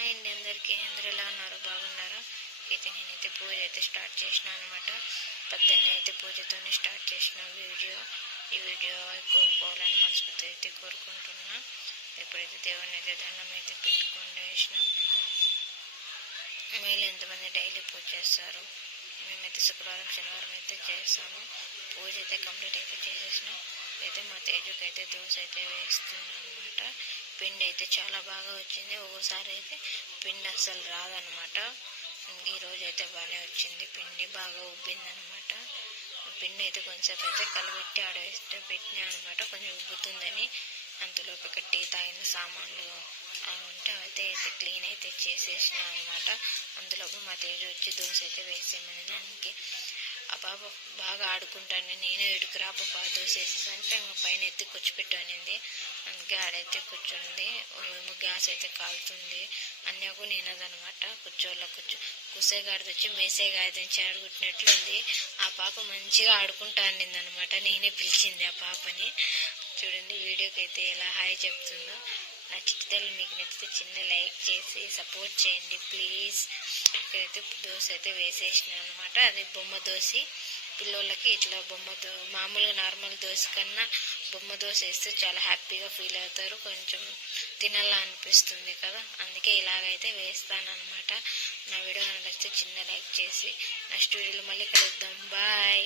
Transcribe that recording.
Hi అండి అందరికీ. అందరూ ఎలా ఉన్నారు? బాగున్నారా? నేనైతే పూజ అయితే స్టార్ట్ చేసిన అనమాట. పొద్దున్నే అయితే పూజతోనే స్టార్ట్ చేసిన ఈ వీడియో ఎక్కువ పోవాలని మనస్ఫూర్తి అయితే కోరుకుంటున్నా. ఇప్పుడైతే దేవుని అయితే దండం అయితే పెట్టుకొని వేసిన. వీళ్ళు ఎంతమంది డైలీ పూజ చేస్తారు? మేమైతే శుక్రవారం శనివారం అయితే చేస్తాము. పూజ అయితే కంప్లీట్ అయితే చేసేసినాం. అయితే మా తేజుకి అయితే దోశ అయితే వేస్తున్నాం అనమాట. పిండి అయితే చాలా బాగా వచ్చింది. ఒక్కోసారి అయితే పిండి అసలు రాదనమాట. ఈరోజు అయితే బాగానే వచ్చింది. పిండి బాగా ఉబ్బిందనమాట. పిండి అయితే కొంచెం అయితే కలబెట్టి ఆడవేస్తే పెట్టినా అనమాట, కొంచెం ఉబ్బుతుందని. అంతలోపు టీ తాగిన సామాన్లు ఉంటే అయితే క్లీన్ అయితే చేసేసిన అనమాట. అందులోపు మా తేజు వచ్చి దోశ అయితే వేసేయమని, అందుకే ఆ పాప బాగా ఆడుకుంటాను, నేనే ఇటుకు రా పాప దోశ వేసేసంటే పైన ఎత్తి కూర్చోపెట్టానింది. అందుకే ఆడైతే కూర్చుంది. గ్యాస్ అయితే కాలుతుంది అన్నకు నేనదనమాట. కూసేగాడిది వచ్చి మేసేగాడిది ఆడుకుంటున్నట్లుంది. ఆ పాప మంచిగా ఆడుకుంటానింది అనమాట. నేనే పిలిచింది ఆ పాపని. చూడండి వీడియోకి అయితే ఎలా హాయ్ చెప్తుందో. నా చిట్టుతల్లి మీకు నచ్చితే చిన్న లైక్ చేసి సపోర్ట్ చేయండి ప్లీజ్. ఇక్కడైతే దోశ అయితే వేసేసిన అనమాట. అది బొమ్మ దోశ. పిల్లోళ్ళకి ఇట్లా మామూలుగా నార్మల్ దోశ కన్నా బొమ్మ దోశ వేస్తే చాలా హ్యాపీగా ఫీల్ అవుతారు, కొంచెం తినాలా అనిపిస్తుంది కదా. అందుకే ఇలాగైతే వేస్తానన్నమాట. నా వీడియో నచ్చితే చిన్న లైక్ చేసి నెక్స్ట్ వీడియోలో మళ్ళీ కలుద్దాం. బాయ్.